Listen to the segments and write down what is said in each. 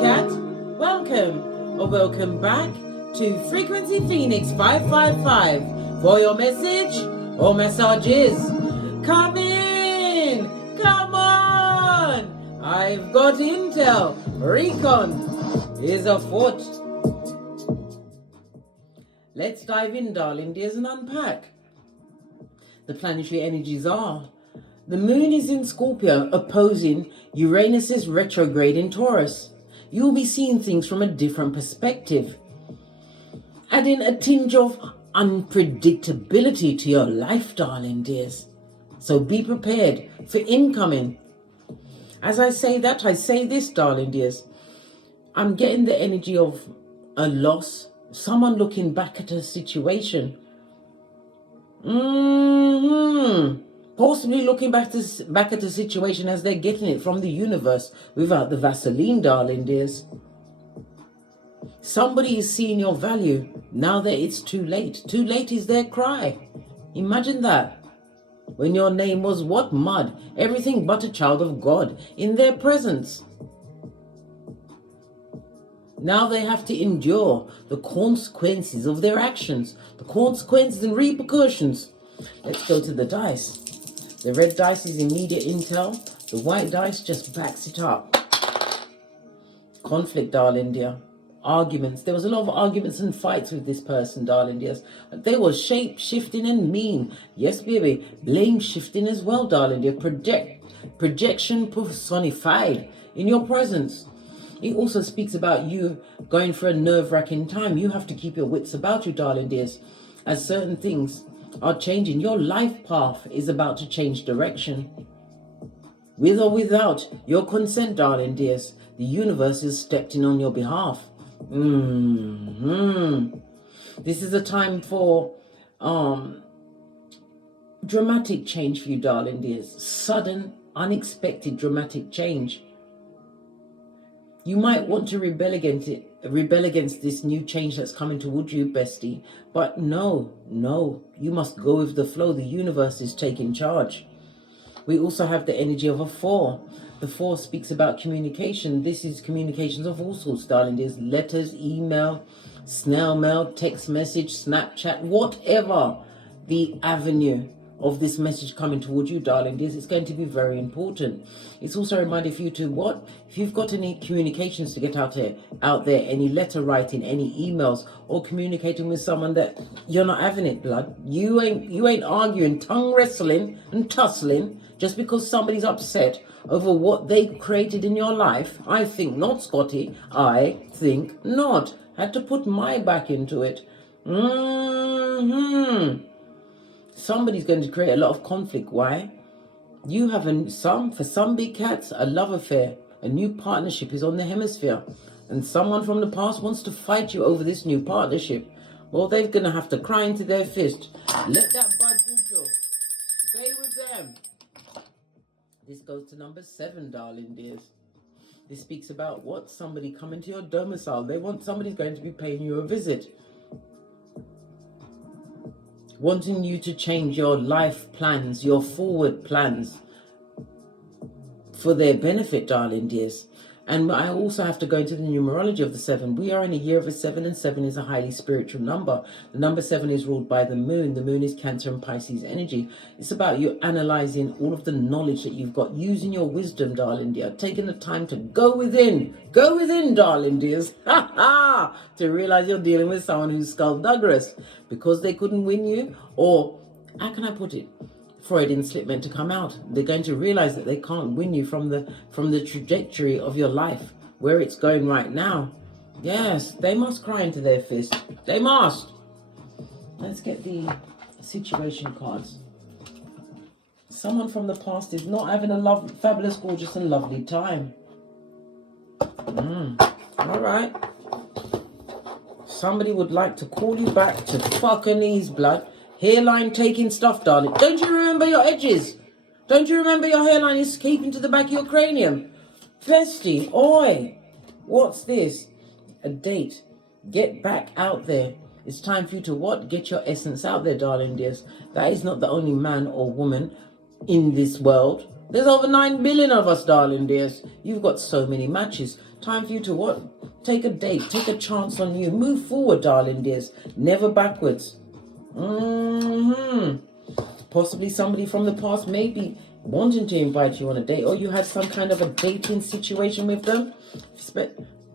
cat. Welcome or welcome back to Frequency Phoenix 555 for your message or messages. Come in, come on. I've got intel. Recon is afoot. Let's dive in, darling dears, and unpack. The planetary energies are: the moon is in Scorpio, opposing Uranus's retrograde in Taurus. You'll be seeing things from a different perspective, adding a tinge of unpredictability to your life, darling dears. So be prepared for incoming. As I say that, I say this, darling dears. I'm getting the energy of a loss, someone looking back at a situation. Possibly looking back at the situation as they're getting it from the universe without the Vaseline, darling dears. Somebody is seeing your value now that it's too late. Too late is their cry. Imagine that. When your name was what? Mud. Everything but a child of God in their presence. Now they have to endure the consequences of their actions, the consequences and repercussions. Let's go to the dice. The red dice is immediate intel. The white dice just backs it up. Conflict, darling dear. Arguments. There was a lot of arguments and fights with this person, darling dears. They were shape-shifting and mean. Yes, baby. Blame-shifting as well, darling dear. Projection personified in your presence. It also speaks about you going for a nerve-wracking time. You have to keep your wits about you, darling dears, as certain things are changing. Your life path is about to change direction. With or without your consent, darling dears, the universe has stepped in on your behalf. This is a time for dramatic change for you, darling dears. Sudden, unexpected, dramatic change. You might want to rebel against this new change that's coming towards you, bestie. But no, you must go with the flow. The universe is taking charge. We also have the energy of a 4. The 4 speaks about communication. This is communications of all sorts, darling. There's letters, email, snail mail, text message, Snapchat, whatever the avenue of this message coming towards you, darling dears, it's going to be very important. It's also a reminder for you to what? If you've got any communications to get out there, any letter writing, any emails, or communicating with someone that you're not having it, blood. You ain't arguing, tongue wrestling and tussling just because somebody's upset over what they created in your life. I think not, Scotty. I think not. Had to put my back into it. Somebody's going to create a lot of conflict. Why? You have for some big cats, a love affair. A new partnership is on the hemisphere. And someone from the past wants to fight you over this new partnership. Well, they're going to have to cry into their fist. Let that bud juju. Stay with them. This goes to number 7, darling dears. This speaks about what? Somebody coming to your domicile. Somebody's going to be paying you a visit. Wanting you to change your life plans, your forward plans for their benefit, darling dears. And I also have to go into the numerology of the 7. We are in a year of a 7, and 7 is a highly spiritual number. The number 7 is ruled by the moon. The moon is Cancer and Pisces energy. It's about you analyzing all of the knowledge that you've got, using your wisdom, darling dear, taking the time to go within, darling dears, to realize you're dealing with someone who's skullduggerous because they couldn't win you, or how can I put it? Freudian slip meant to come out. They're going to realize that they can't win you from the trajectory of your life, where it's going right now. Yes, they must cry into their fist. They must. Let's get the situation cards. Someone from the past is not having a fabulous, gorgeous, and lovely time. All right. Somebody would like to call you back to fucking knees, blood. Hairline taking stuff, darling. Don't you remember your edges? Don't you remember your hairline is keeping to the back of your cranium? Bestie, oi. What's this? A date. Get back out there. It's time for you to what? Get your essence out there, darling dears. That is not the only man or woman in this world There's over 9 billion of us, darling dears. You've got so many matches. Time for you to what? Take a date. Take a chance on you. Move forward, darling dears. Never backwards. Possibly somebody from the past may be wanting to invite you on a date, or you had some kind of a dating situation with them.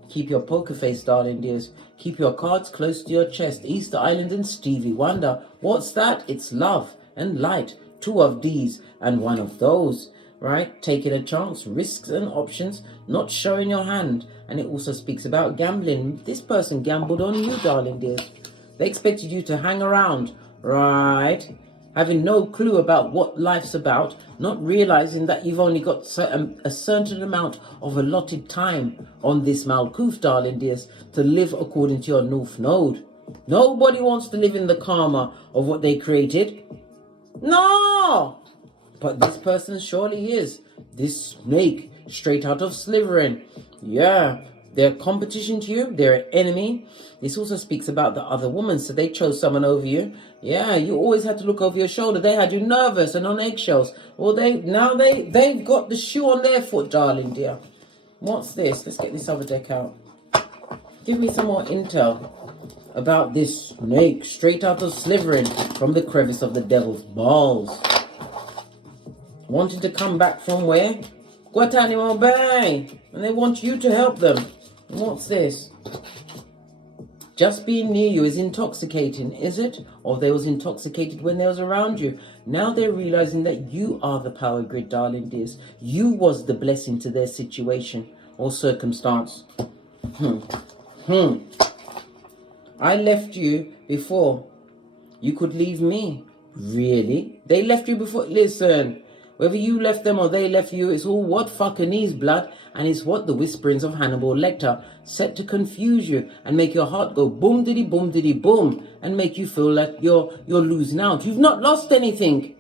Keep your poker face, darling dears. Keep your cards close to your chest. Easter Island and Stevie Wonder. What's that? It's love and light. 2 of these and 1 of those. Right? Taking a chance, risks and options, not showing your hand. And it also speaks about gambling. This person gambled on you, darling dears. They expected you to hang around, right? Having no clue about what life's about, not realizing that you've only got a certain amount of allotted time on this Malkuth, darling dears, to live according to your North Node. Nobody wants to live in the karma of what they created. No! But this person surely is. This snake, straight out of Slytherin. Yeah, they're competition to you. They're an enemy. This also speaks about the other woman. So they chose someone over you. Yeah, you always had to look over your shoulder. They had you nervous and on eggshells. Well, they've got the shoe on their foot, darling dear. What's this? Let's get this other deck out. Give me some more intel about this snake, straight out of Slytherin, from the crevice of the devil's balls. Wanting to come back from where? Guantanamo Bay. And they want you to help them. What's this? Just being near you is intoxicating, is it? Or they was intoxicated when they was around you. Now they're realizing that you are the power grid, darling dears. You was the blessing to their situation or circumstance. I left you before you could leave me. Really? They left you before? Listen, whether you left them or they left you, it's all what fucking is, blood. And it's what the whisperings of Hannibal Lecter set to confuse you and make your heart go boom diddy boom and make you feel like you're losing out. You've not lost anything.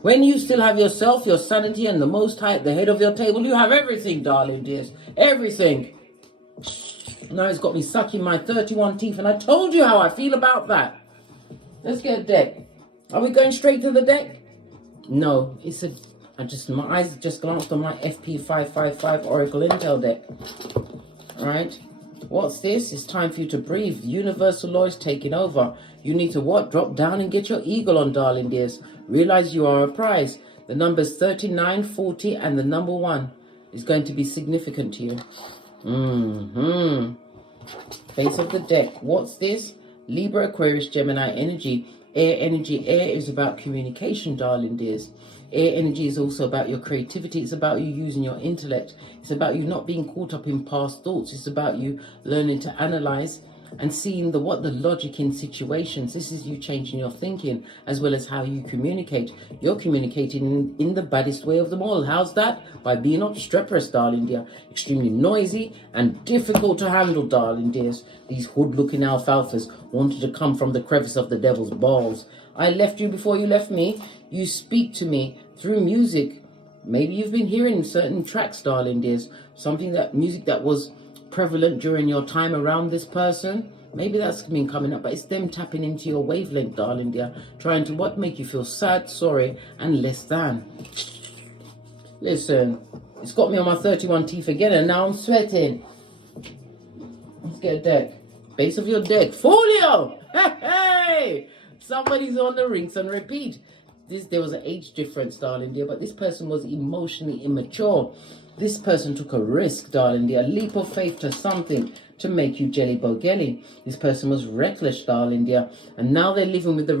When you still have yourself, your sanity, and the Most High at the head of your table, you have everything, darling dears. Everything. Now it's got me sucking my 31 teeth, and I told you how I feel about that. Let's get a deck. Are we going straight to the deck? No, my eyes just glanced on my FP555 Oracle Intel deck. Alright, what's this? It's time for you to breathe. The universal law is taking over. You need to what? Drop down and get your eagle on, darling dears. Realize you are a prize. The numbers 39, 40, and the number 1 is going to be significant to you. Base of the deck. What's this? Libra, Aquarius, Gemini energy. Air energy. Air is about communication, darling dears. Air energy is also about your creativity. It's about you using your intellect. It's about you not being caught up in past thoughts. It's about you learning to analyze and seeing the logic in situations. This is you changing your thinking as well as how you communicate. You're communicating in the baddest way of them all. How's that? By being obstreperous, darling dear. Extremely noisy and difficult to handle, darling dears. These hood-looking alfalfas wanted to come from the crevice of the devil's balls. I left you before you left me. You speak to me through music. Maybe you've been hearing certain tracks, darling dears. Music that was prevalent during your time around this person. Maybe that's been coming up, but it's them tapping into your wavelength, darling dear. Trying to make you feel sad, sorry, and less than. Listen, it's got me on my 31 teeth again, and now I'm sweating. Let's get a deck. Base of your deck. Folio! Hey! Somebody's on the rinks and repeat. There was an age difference, darling dear, but this person was emotionally immature. This person took a risk, darling dear, a leap of faith to something to make you jelly bogelly. This person was reckless, darling dear, and now they're living with the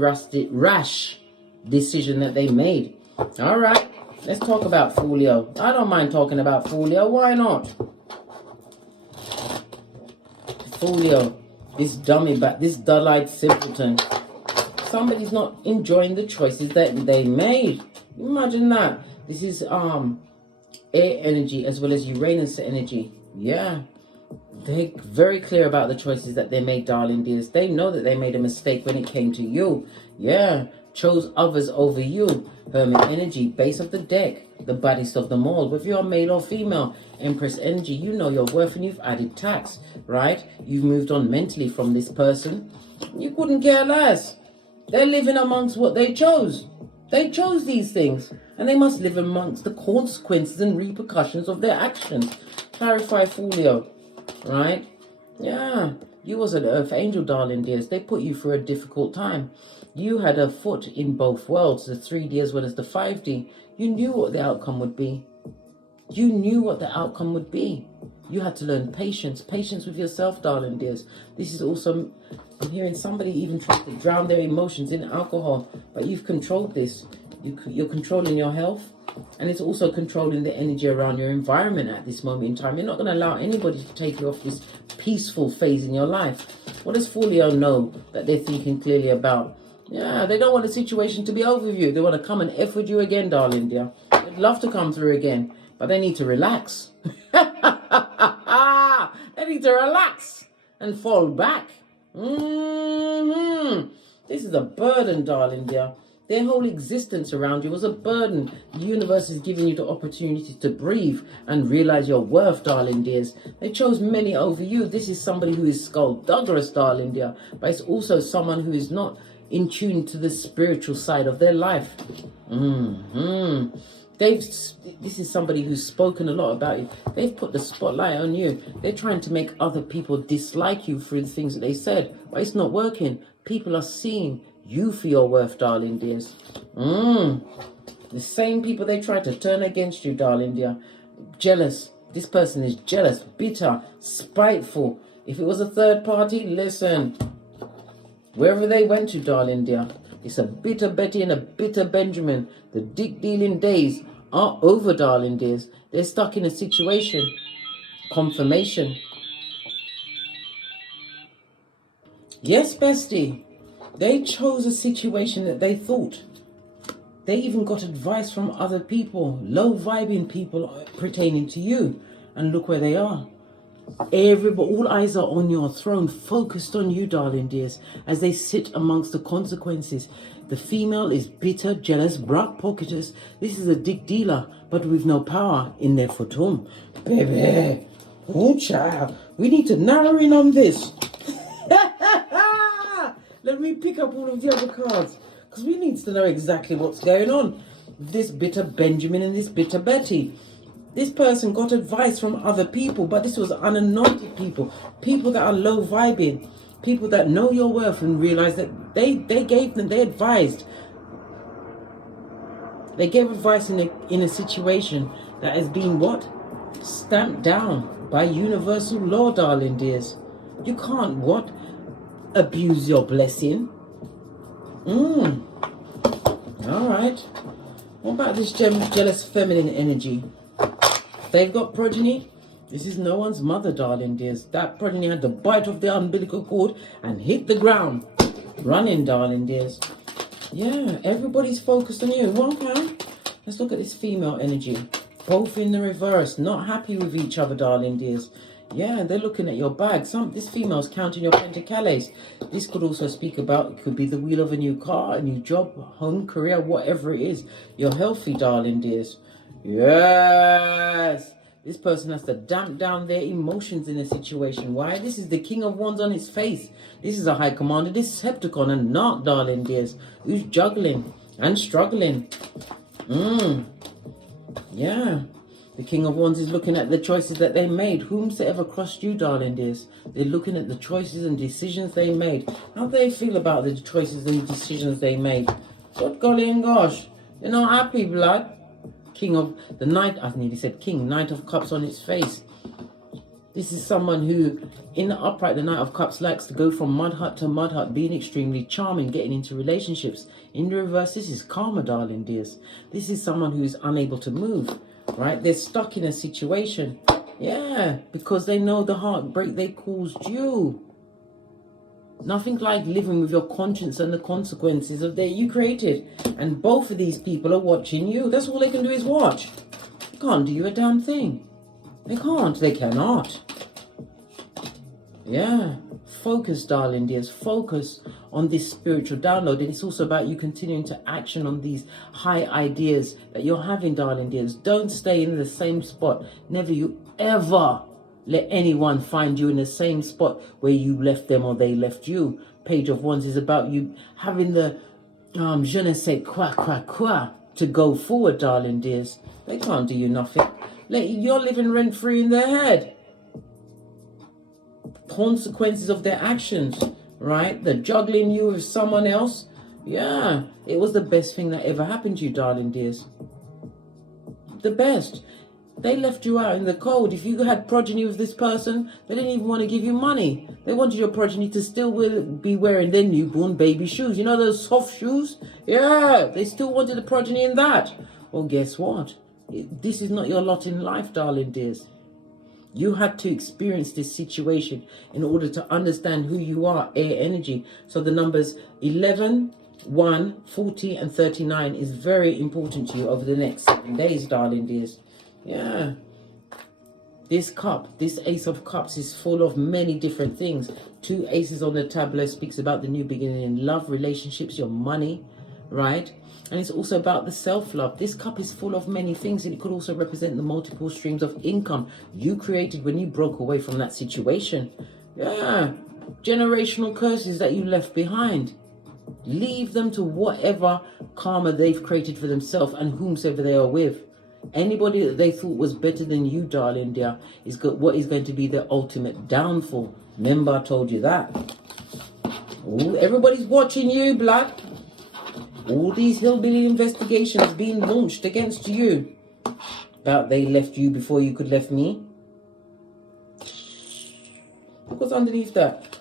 rash decision that they made. All right, let's talk about Folio. I don't mind talking about Folio. Why not? Folio, this dummy back, this dull-eyed simpleton. Somebody's not enjoying the choices that they made. Imagine that. This is air energy as well as Uranus energy. Yeah, they're very clear about the choices that they made, darling dears. They know that they made a mistake when it came to you. Yeah, chose others over you. Hermit energy, base of the deck, the baddest of them all. Whether you're male or female, Empress energy, you know your worth and you've added tax, right? You've moved on mentally from this person. You couldn't care less. They're living amongst what they chose. They chose these things, and they must live amongst the consequences and repercussions of their actions. Clarify, Folio. Right? Yeah. You was an earth angel, darling dears. They put you through a difficult time. You had a foot in both worlds, the 3D as well as the 5D. You knew what the outcome would be. You knew what the outcome would be. You had to learn patience. Patience with yourself, darling dears. This is also, I'm hearing somebody even try to drown their emotions in alcohol. But you've controlled this. You're controlling your health. And it's also controlling the energy around your environment at this moment in time. You're not going to allow anybody to take you off this peaceful phase in your life. What does Folio know that they're thinking clearly about? Yeah, they don't want the situation to be over with you. They want to come and F with you again, darling dear. They'd love to come through again, but they need to relax. They need to relax and fall back. This is a burden, darling dear. Their whole existence around you was a burden. The universe is giving you the opportunity to breathe and realize your worth, darling dears. They chose many over you. This is somebody who is skullduggerous, darling dear, but it's also someone who is not in tune to the spiritual side of their life. This is somebody who's spoken a lot about you. They've put the spotlight on you. They're trying to make other people dislike you through the things that they said, but it's not working. People are seeing you for your worth, darling dears. The same people they tried to turn against you, darling dear. Jealous. This person is jealous, bitter, spiteful. If it was a third party, listen. Wherever they went to, darling dear, it's a bitter Betty and a bitter Benjamin. The dick dealing days are over, darling dears. They're stuck in a situation. Confirmation. Yes, bestie. They chose a situation that they thought. They even got advice from other people, low vibing people pertaining to you. And look where they are. All eyes are on your throne, focused on you, darling dears, as they sit amongst the consequences. The female is bitter, jealous, brat pocketers. This is a dick dealer, but with no power in their futum. Baby, oh child, we need to narrow in on this. Let me pick up all of the other cards, because we need to know exactly what's going on. This bitter Benjamin and this bitter Betty. This person got advice from other people, but this was unanointed people. People that are low vibing. People that know your worth and realize that they advised. They gave advice in a situation that has been what? Stamped down by universal law, darling dears. You can't what? Abuse your blessing. All right. What about this jealous feminine energy? They've got progeny. This is no one's mother, darling dears. That progeny had to bite off the umbilical cord and hit the ground. Running, darling dears. Yeah, everybody's focused on you. Okay. Let's look at this female energy. Both in the reverse. Not happy with each other, darling dears. Yeah, they're looking at your bag. This female's counting your pentacles. This could also speak about, it could be the wheel of a new car, a new job, home, career, whatever it is. You're healthy, darling dears. Yes. This person has to damp down their emotions in a situation. Why? This is the King of Wands on his face. This is a High Commander Decepticon and not, darling dears, who's juggling and struggling. Yeah. The King of Wands is looking at the choices that they made. Whomsoever crossed you, darling dears. They're looking at the choices and decisions they made. How do they feel about the choices and decisions they made? Good golly and gosh. They're not happy, blood. King of the Knight, I nearly said King, Knight of Cups on its face. This is someone who, in the upright, the Knight of Cups likes to go from mud hut to mud hut, being extremely charming, getting into relationships. In the reverse, this is karma, darling dears. This is someone who is unable to move. Right? They're stuck in a situation. Yeah, because they know the heartbreak they caused you. Nothing like living with your conscience and the consequences of that you created. And both of these people are watching you. That's all they can do is watch. They can't do you a damn thing. They can't. They cannot. Yeah. Focus, darling dears. Focus on this spiritual download. And it's also about you continuing to action on these high ideas that you're having, darling dears. Don't stay in the same spot. Never you ever let anyone find you in the same spot where you left them or they left you. Page of Wands is about you having the je ne sais quoi to go forward, darling dears. They can't do you nothing. You're living rent-free in their head. Consequences of their actions, right? They're juggling you with someone else. Yeah, it was the best thing that ever happened to you, darling dears. The best. They left you out in the cold. If you had progeny with this person, they didn't even want to give you money. They wanted your progeny to still be wearing their newborn baby shoes. You know those soft shoes? Yeah, they still wanted the progeny in that. Well, guess what? This is not your lot in life, darling dears. You had to experience this situation in order to understand who you are, air energy. So the numbers 11, 1, 40, and 39 is very important to you over the next 7 days, darling dears. Yeah. This cup, this Ace of Cups is full of many different things. 2 aces on the tableau speaks about the new beginning in love, relationships, your money, right? And it's also about the self-love. This cup is full of many things, and it could also represent the multiple streams of income you created when you broke away from that situation. Yeah. Generational curses that you left behind. Leave them to whatever karma they've created for themselves and whomsoever they are with. Anybody that they thought was better than you, darling dear, is what is going to be their ultimate downfall. Remember, I told you that. Ooh, everybody's watching you, blood. All these hillbilly investigations being launched against you. About they left you before you could left me. Look what's underneath that.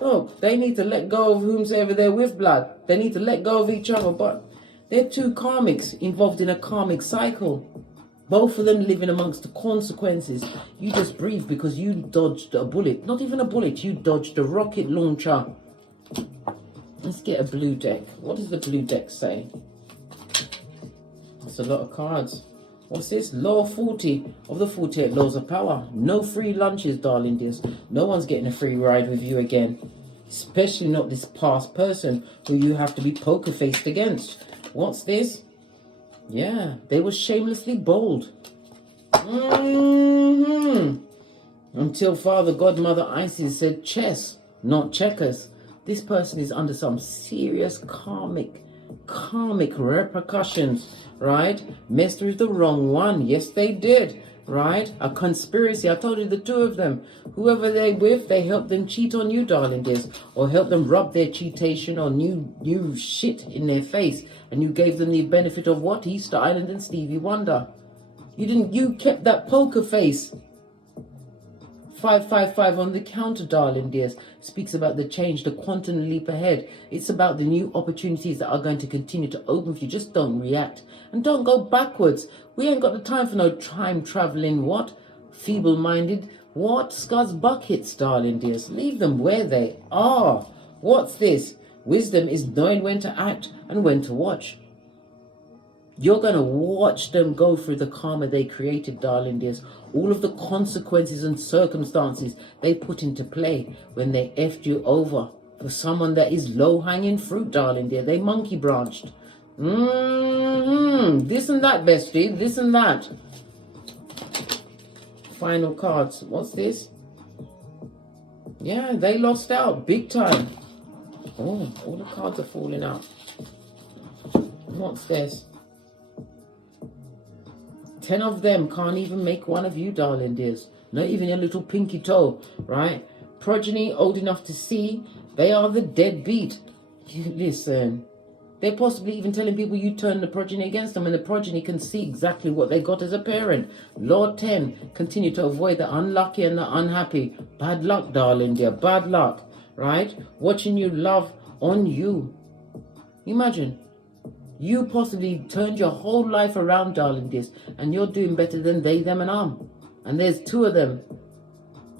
Oh, they need to let go of whomsoever they're with, blood. They need to let go of each other, but they're 2 karmics involved in a karmic cycle. Both of them living amongst the consequences. You just breathe because you dodged a bullet. Not even a bullet, you dodged a rocket launcher. Let's get a blue deck. What does the blue deck say? That's a lot of cards. What's this? Law 40 of the 48 laws of power. No free lunches, darling dears. No one's getting a free ride with you again. Especially not this past person who you have to be poker faced against. What's this? Yeah, they were shamelessly bold. Until Father Godmother Isis said chess, not checkers. This person is under some serious karmic repercussions, right? Messed with the wrong one. Yes, they did, right? A conspiracy. I told you the 2 of them. Whoever they with, they helped them cheat on you, darling dears, or help them rub their cheatation or new shit in their face. And you gave them the benefit of what? Easter Island and Stevie Wonder. You kept that poker face. 555 on the counter, darling dears, speaks about the change, the quantum leap ahead. It's about the new opportunities that are going to continue to open for you. Just don't react and don't go backwards. We ain't got the time for no time traveling, what? Feeble-minded, what? Scuzz buckets, darling dears. Leave them where they are. What's this? Wisdom is knowing when to act and when to watch. You're going to watch them go through the karma they created, darling dears. All of the consequences and circumstances they put into play when they effed you over for someone that is low-hanging fruit, darling dear. They monkey branched. This and that, bestie. This and that. Final cards. What's this? Yeah, they lost out big time. Oh, all the cards are falling out. What's this? 10 of them can't even make one of you, darling dears. Not even your little pinky toe, right? Progeny old enough to see. They are the deadbeat. You listen. They're possibly even telling people you turn the progeny against them, and the progeny can see exactly what they got as a parent. Lord 10, continue to avoid the unlucky and the unhappy. Bad luck, darling dear. Bad luck, right? Watching you love on you. Imagine. You possibly turned your whole life around, darling dears, and you're doing better than they, them, and and there's 2 of them.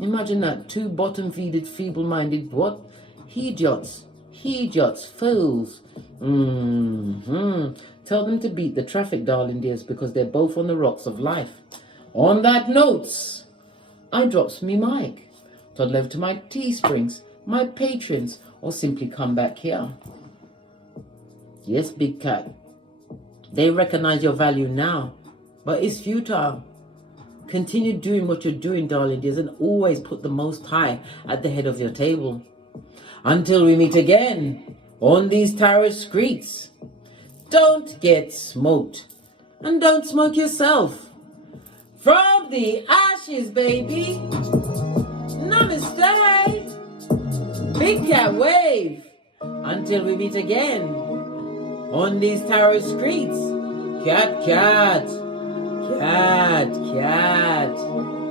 Imagine that. 2 bottom-feeded, feeble-minded, what? Idiots, fools. Tell them to beat the traffic, darling dears, because they're both on the rocks of life. On that note, I drops me mic. Toddle over to my Teesprings, my patrons, or simply come back here. Yes, big cat. They recognize your value now, but it's futile. Continue doing what you're doing, darling dears, and always put the Most High at the head of your table. Until we meet again, on these tarot streets. Don't get smoked, and don't smoke yourself. From the ashes, baby. Namaste. Big cat wave. Until we meet again on these tarot streets. Cat, cat, cat, cat.